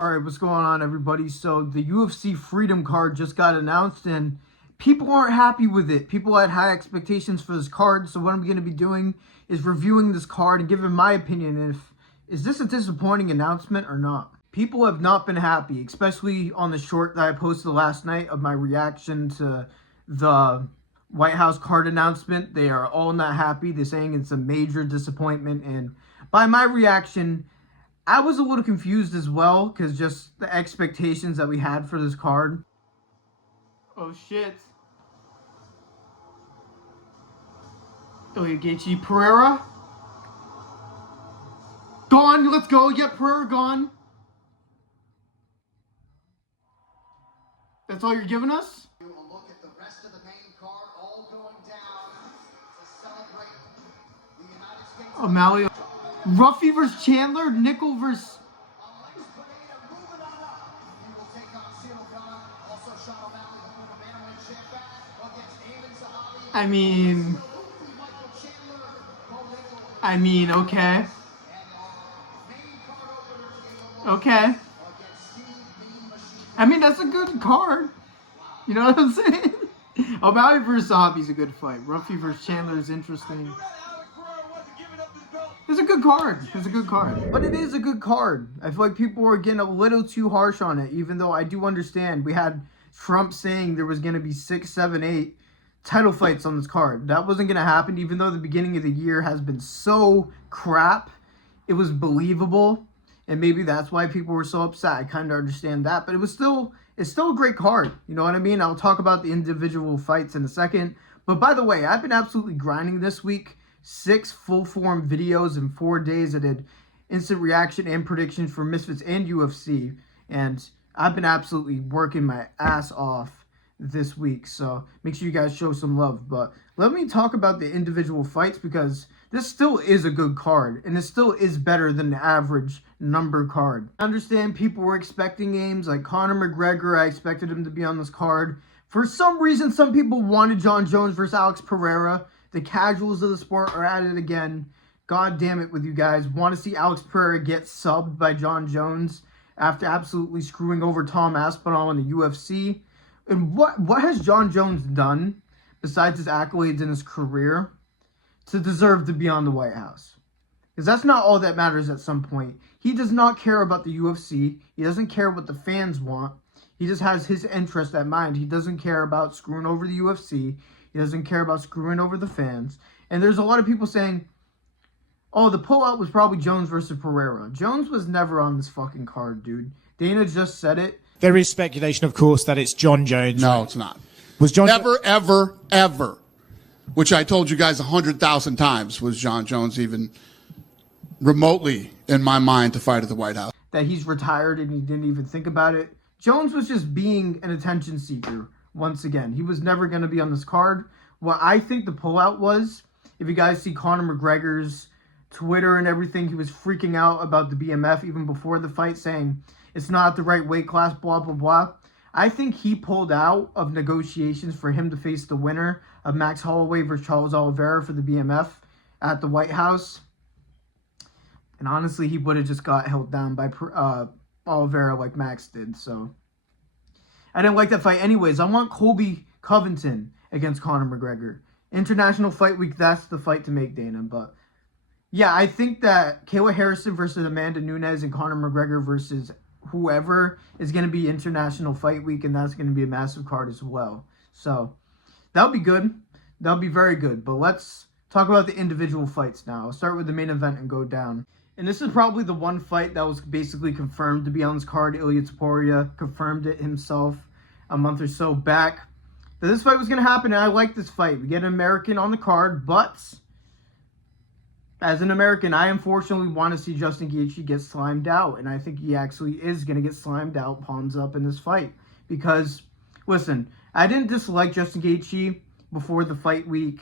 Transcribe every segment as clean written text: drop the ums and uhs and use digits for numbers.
Alright, what's going on, everybody? So the UFC Freedom card just got announced and people aren't happy with it. People had high expectations for this card, so what I'm going to be doing is reviewing this card and giving my opinion if is this a disappointing announcement or not. People have not been happy, especially on the short that I posted last night of my reaction to the White House card announcement. They are all not happy. They're saying it's a major disappointment, and by my reaction, I was a little confused as well, because just the expectations that we had for this card. Oh shit. Gaethje Pereira. Gone, let's go. Yep, Pereira gone. That's all you're giving us? We'll look at the rest of the main card all going down to celebrate the United States. O'Malley. Ruffy versus Chandler. Nickel versus... I mean, okay. Okay. I mean, that's a good card. You know what I'm saying? O'Malley versus Sahabi's a good fight. Ruffy versus Chandler is interesting. It's a good card. It's a good card. But it is a good card. I feel like people were getting a little too harsh on it, even though I do understand. We had Trump saying there was going to be 6, 7, 8 title fights on this card. That wasn't going to happen, even though the beginning of the year has been so crap. It was believable, and maybe that's why people were so upset. I kind of understand that, but it's still a great card. You know what I mean? I'll talk about the individual fights in a second. But by the way, I've been absolutely grinding this week. 6 full-form videos in 4 days. I did instant reaction and predictions for Misfits and UFC, and I've been absolutely working my ass off this week, so make sure you guys show some love. But let me talk about the individual fights, because this still is a good card, and it still is better than the average number card. I understand people were expecting games like Conor McGregor. I expected him to be on this card. For some reason, some people wanted Jon Jones versus Alex Pereira. The casuals of the sport are at it again. God damn it with you guys. Want to see Alex Pereira get subbed by Jon Jones after absolutely screwing over Tom Aspinall in the UFC. And what has Jon Jones done, besides his accolades in his career, to deserve to be on the White House? Because that's not all that matters at some point. He does not care about the UFC. He doesn't care what the fans want. He just has his interest at mind. He doesn't care about screwing over the UFC. He doesn't care about screwing over the fans. And there's a lot of people saying, oh, the pullout was probably Jones versus Pereira. Jones was never on this fucking card, dude. Dana just said it. There is speculation, of course, that it's Jon Jones. No, it's not. Was Jon Ever, which I told you guys 100,000 times, was Jon Jones even remotely in my mind to fight at the White House? That he's retired and he didn't even think about it. Jones was just being an attention seeker. Once again, he was never going to be on this card. What I think the pullout was, if you guys see Conor McGregor's Twitter and everything, he was freaking out about the BMF even before the fight, saying it's not the right weight class, blah, blah, blah. I think he pulled out of negotiations for him to face the winner of Max Holloway versus Charles Oliveira for the BMF at the White House. And honestly, he would have just got held down by Oliveira like Max did, so I didn't like that fight anyways. I want Colby Covington against Conor McGregor. International Fight Week, that's the fight to make, Dana. But yeah, I think that Kayla Harrison versus Amanda Nunes and Conor McGregor versus whoever is going to be International Fight Week, and that's going to be a massive card as well. So that'll be good. That'll be very good. But let's talk about the individual fights now. I'll start with the main event and go down. And this is probably the one fight that was basically confirmed to be on this card. Ilia Topuria confirmed it himself a month or so back that this fight was going to happen, and I like this fight. We get an American on the card, but as an American, I unfortunately want to see Justin Gaethje get slimed out, and I think he actually is going to get slimed out, palms up in this fight. Because, listen, I didn't dislike Justin Gaethje before the fight week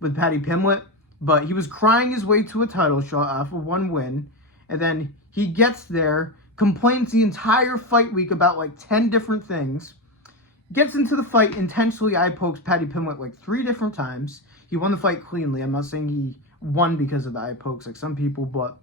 with Paddy Pimblett, but he was crying his way to a title shot after one win, and then he gets there, complains the entire fight week about like 10 different things, gets into the fight, intentionally eye pokes Paddy Pimblett like 3 different times. He won the fight cleanly. I'm not saying he won because of the eye pokes like some people, but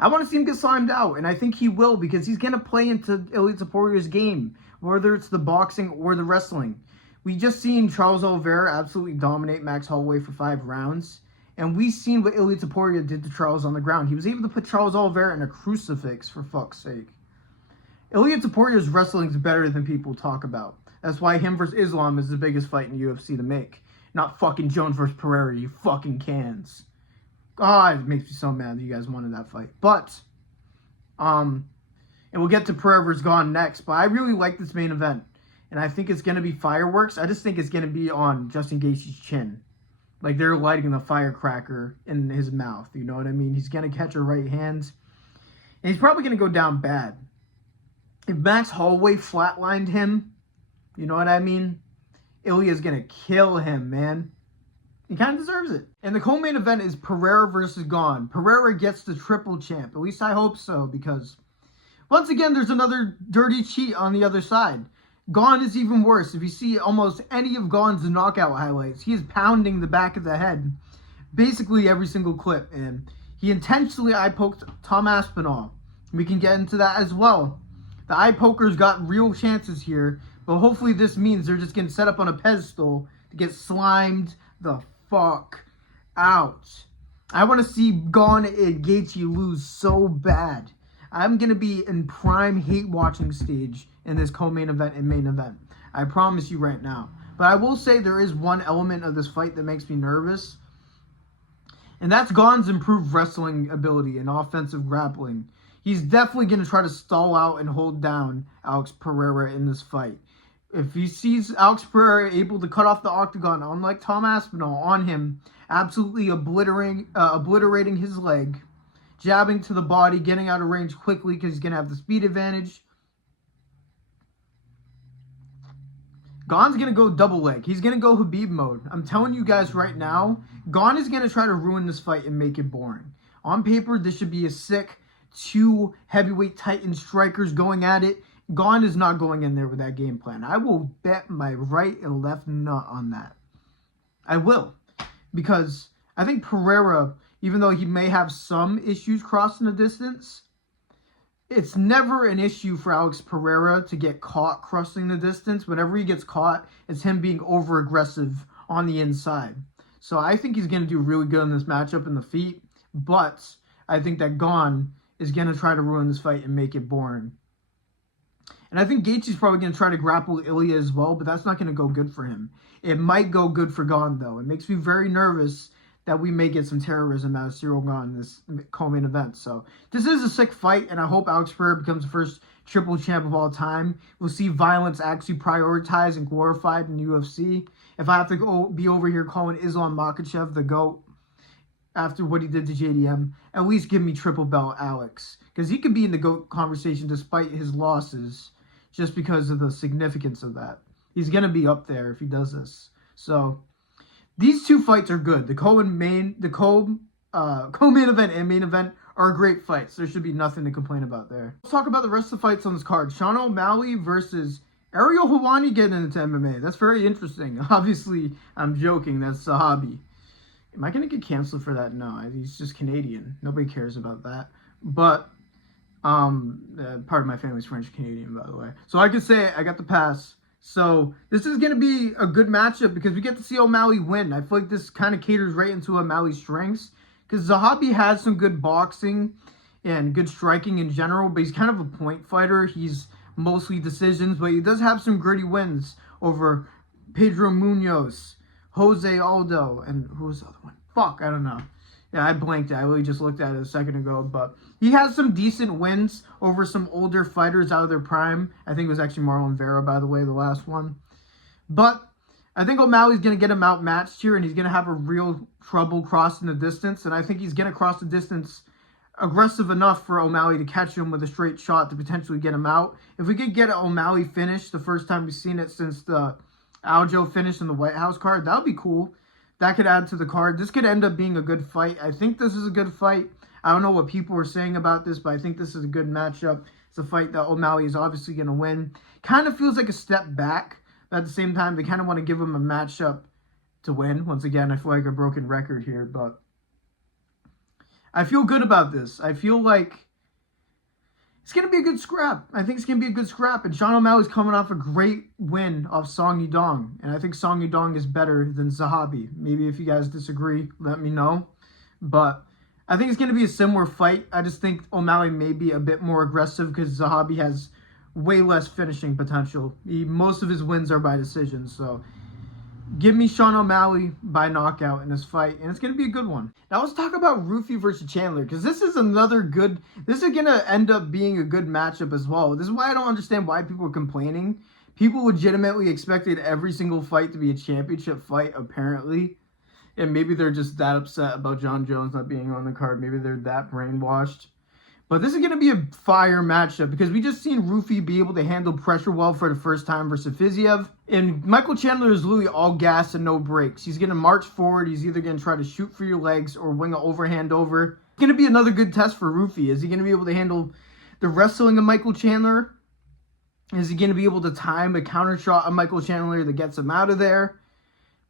I want to see him get slimed out, and I think he will because he's going to play into Ilia Topuria's game, whether it's the boxing or the wrestling. We just seen Charles Oliveira absolutely dominate Max Holloway for 5 rounds, and we seen what Ilia Topuria did to Charles on the ground. He was able to put Charles Oliveira in a crucifix, for fuck's sake. Ilia Topuria's wrestling is better than people talk about. That's why him versus Islam is the biggest fight in the UFC to make. Not fucking Jones versus Pereira, you fucking cans. God, it makes me so mad that you guys wanted that fight. But, and we'll get to Pereira versus Gone next, but I really like this main event. And I think it's going to be fireworks. I just think it's going to be on Justin Gaethje's chin. Like they're lighting the firecracker in his mouth. You know what I mean? He's going to catch a right hand. And he's probably going to go down bad. If Max Holloway flatlined him, you know what I mean? Ilya's going to kill him, man. He kind of deserves it. And the co-main event is Pereira versus Gone. Pereira gets the triple champ. At least I hope so, because once again, there's another dirty cheat on the other side. Gone is even worse. If you see almost any of Gone's knockout highlights, he is pounding the back of the head basically every single clip. And he intentionally eye-poked Tom Aspinall. We can get into that as well. The eye-pokers got real chances here, but hopefully this means they're just getting set up on a pedestal to get slimed the fuck out. I want to see Gone and Gaethje lose so bad. I'm going to be in prime hate-watching stage in this co-main event and main event. I promise you right now. But I will say there is one element of this fight that makes me nervous. And that's Gone's improved wrestling ability and offensive grappling. He's definitely going to try to stall out and hold down Alex Pereira in this fight. If he sees Alex Pereira able to cut off the octagon, unlike Tom Aspinall, on him, absolutely obliterating his leg, jabbing to the body, getting out of range quickly because he's going to have the speed advantage. Gone's going to go double leg. He's going to go Khabib mode. I'm telling you guys right now, Gone is going to try to ruin this fight and make it boring. On paper, this should be a sick 2 heavyweight titan strikers going at it. Gone is not going in there with that game plan. I will bet my right and left nut on that. I will. Because I think Pereira, even though he may have some issues crossing the distance, it's never an issue for Alex Pereira to get caught crossing the distance. Whenever he gets caught, it's him being over-aggressive on the inside. So I think he's going to do really good in this matchup in the feet. But I think that Gone is going to try to ruin this fight and make it boring. And I think Gaethje's probably going to try to grapple Ilya as well, but that's not going to go good for him. It might go good for Gone, though. It makes me very nervous that we may get some terrorism out of Cyril Gane in this co-main event. So this is a sick fight, and I hope Alex Pereira becomes the first triple champ of all time. We'll see violence actually prioritized and glorified in UFC. If I have to be over here calling Islam Makhachev the GOAT after what he did to JDM, at least give me triple belt Alex. Because he could be in the GOAT conversation despite his losses just because of the significance of that. He's going to be up there if he does this. So these two fights are good. The co-main event and main event are great fights. There should be nothing to complain about there. Let's talk about the rest of the fights on this card. Sean O'Malley versus Ariel Helwani getting into MMA. That's very interesting. Obviously, I'm joking. That's Sahabi. Am I going to get canceled for that? No, he's just Canadian. Nobody cares about that. But part of my family's French Canadian, by the way. So I could say I got the pass. So this is going to be a good matchup because we get to see O'Malley win. I feel like this kind of caters right into O'Malley's strengths because Zahabi has some good boxing and good striking in general, but he's kind of a point fighter. He's mostly decisions, but he does have some gritty wins over Pedro Munoz, Jose Aldo, and who was the other one? Fuck, I don't know. Yeah, I blanked it. I really just looked at it a second ago, but he has some decent wins over some older fighters out of their prime. I think it was actually Marlon Vera, by the way, the last one. But I think O'Malley's going to get him outmatched here, and he's going to have a real trouble crossing the distance, and I think he's going to cross the distance aggressive enough for O'Malley to catch him with a straight shot to potentially get him out. If we could get O'Malley finished the first time we've seen it since the Aljo finish in the White House card, that would be cool. That could add to the card. This could end up being a good fight. I think this is a good fight. I don't know what people are saying about this, but I think this is a good matchup. It's a fight that O'Malley is obviously going to win. Kind of feels like a step back, but at the same time, they kind of want to give him a matchup to win. Once again, I feel like a broken record here, but I feel good about this. I feel like it's going to be a good scrap. I think it's going to be a good scrap. And Sean O'Malley's coming off a great win off Song Yudong. And I think Song Yudong is better than Zahabi. Maybe if you guys disagree, let me know. But I think it's going to be a similar fight. I just think O'Malley may be a bit more aggressive because Zahabi has way less finishing potential. Most of his wins are by decision. So give me Sean O'Malley by knockout in this fight, and it's going to be a good one. Now let's talk about Rufi versus Chandler, because this is another good, this is going to end up being a good matchup as well. This is why I don't understand why people are complaining. People legitimately expected every single fight to be a championship fight, apparently. And maybe they're just that upset about Jon Jones not being on the card. Maybe they're that brainwashed. But this is going to be a fire matchup because we just seen Rufi be able to handle pressure well for the first time versus Fiziev. And Michael Chandler is literally all gas and no brakes. He's going to march forward. He's either going to try to shoot for your legs or wing an overhand over. It's going to be another good test for Rufi. Is he going to be able to handle the wrestling of Michael Chandler? Is he going to be able to time a counter shot of Michael Chandler that gets him out of there?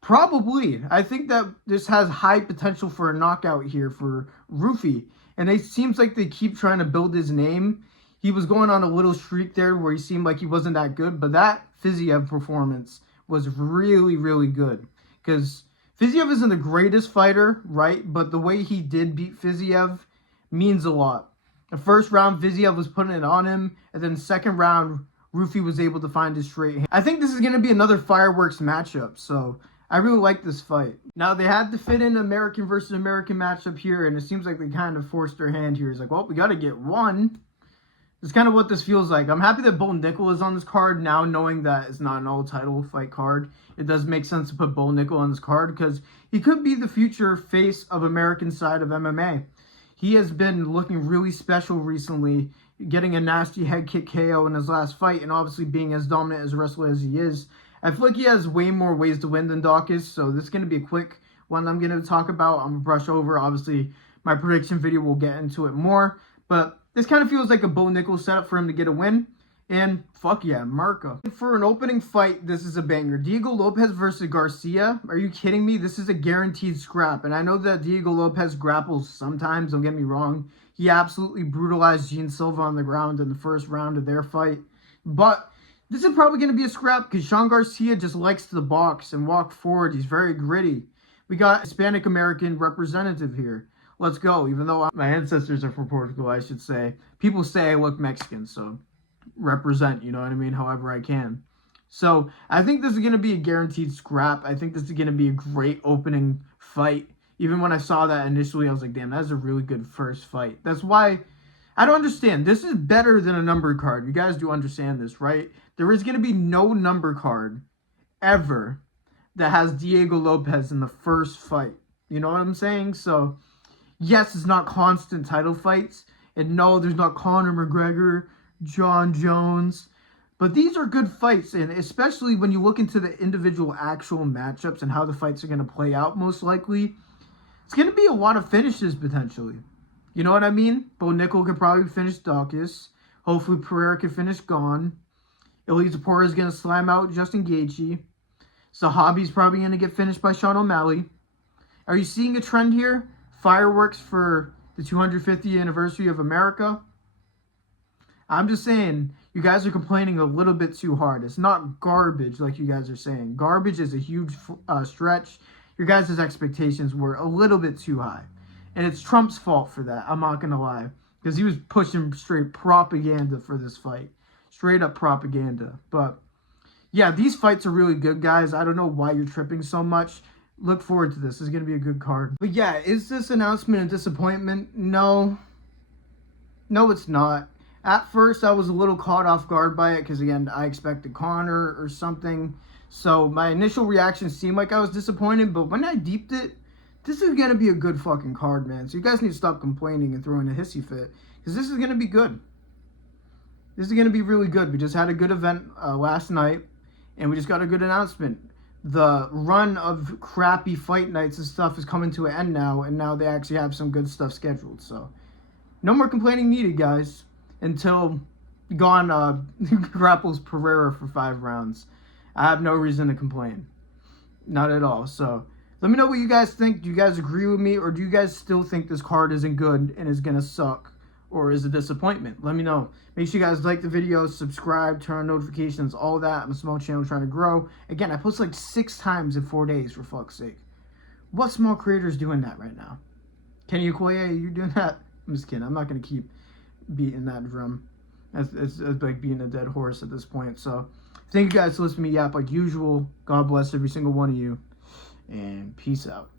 Probably. I think that this has high potential for a knockout here for Rufi. And it seems like they keep trying to build his name. He was going on a little streak there where he seemed like he wasn't that good. But that Fiziev performance was really, really good. Because Fiziev isn't the greatest fighter, right? But the way he did beat Fiziev means a lot. The first round, Fiziev was putting it on him. And then the second round, Rufi was able to find his straight hand. I think this is going to be another fireworks matchup. So I really like this fight. Now, they had to fit in American versus American matchup here, and it seems like they kind of forced their hand here. It's like, well, we got to get one. It's kind of what this feels like. I'm happy that Bo Nickel is on this card now, knowing that it's not an all-title fight card. It does make sense to put Bo Nickel on this card because he could be the future face of American side of MMA. He has been looking really special recently, getting a nasty head kick KO in his last fight, and obviously being as dominant as a wrestler as he is. I feel like he has way more ways to win than Dawkins, so this is going to be a quick one I'm going to talk about. I'm going to brush over. Obviously, my prediction video will get into it more, but this kind of feels like a Bo Nickel setup for him to get a win, and fuck yeah, Marco. For an opening fight, this is a banger. Diego Lopez versus Garcia. Are you kidding me? This is a guaranteed scrap, and I know that Diego Lopez grapples sometimes, don't get me wrong. He absolutely brutalized Gene Silva on the ground in the first round of their fight, but this is probably going to be a scrap because Sean Garcia just likes to box and walk forward. He's very gritty. We got Hispanic American representative here. Let's go. Even though my ancestors are from Portugal, I should say. People say I look Mexican, so represent, you know what I mean, however I can. So I think this is going to be a guaranteed scrap. I think this is going to be a great opening fight. Even when I saw that initially, I was like, damn, that's a really good first fight. That's why I don't understand. This is better than a number card. You guys do understand this, right? There is going to be no number card ever that has Diego Lopez in the first fight. You know what I'm saying? So, yes, it's not constant title fights. And no, there's not Conor McGregor, Jon Jones. But these are good fights. And especially when you look into the individual actual matchups and how the fights are going to play out most likely, it's going to be a lot of finishes potentially. You know what I mean? Bo Nickel could probably finish Dawkins. Hopefully Pereira can finish Gone. Elise Zapora is going to slam out Justin Gaethje. Zahabi's probably going to get finished by Sean O'Malley. Are you seeing a trend here? Fireworks for the 250th anniversary of America? I'm just saying, you guys are complaining a little bit too hard. It's not garbage like you guys are saying. Garbage is a huge stretch. Your guys' expectations were a little bit too high. And it's Trump's fault for that, I'm not going to lie. Because he was pushing straight propaganda for this fight. Straight up propaganda. But yeah, these fights are really good, guys. I don't know why you're tripping so much. Look forward to this. This is going to be a good card. But yeah, is this announcement a disappointment? No. No, it's not. At first, I was a little caught off guard by it because, again, I expected Conor or something. So my initial reaction seemed like I was disappointed. But when I deeped it, this is going to be a good fucking card, man. So you guys need to stop complaining and throwing a hissy fit. Because this is going to be good. This is going to be really good. We just had a good event last night. And we just got a good announcement. The run of crappy fight nights and stuff is coming to an end now. And now they actually have some good stuff scheduled. So no more complaining needed, guys. Until Gone grapples Pereira for 5 rounds. I have no reason to complain. Not at all. So Let me know what you guys think. Do you guys agree with me, or do you guys still think this card isn't good and is gonna suck, or is a disappointment? Let me know. Make sure you guys like the video, subscribe, turn on notifications, all that. I'm a small channel trying to grow. Again, I post like 6 times in 4 days, for fuck's sake. What small creator is doing that right now? Kenny Okoye, are you doing that? I'm just kidding. I'm not gonna keep beating that drum. It's like being a dead horse at this point. So thank you guys for listening to me yap like usual. God bless every single one of you. And peace out.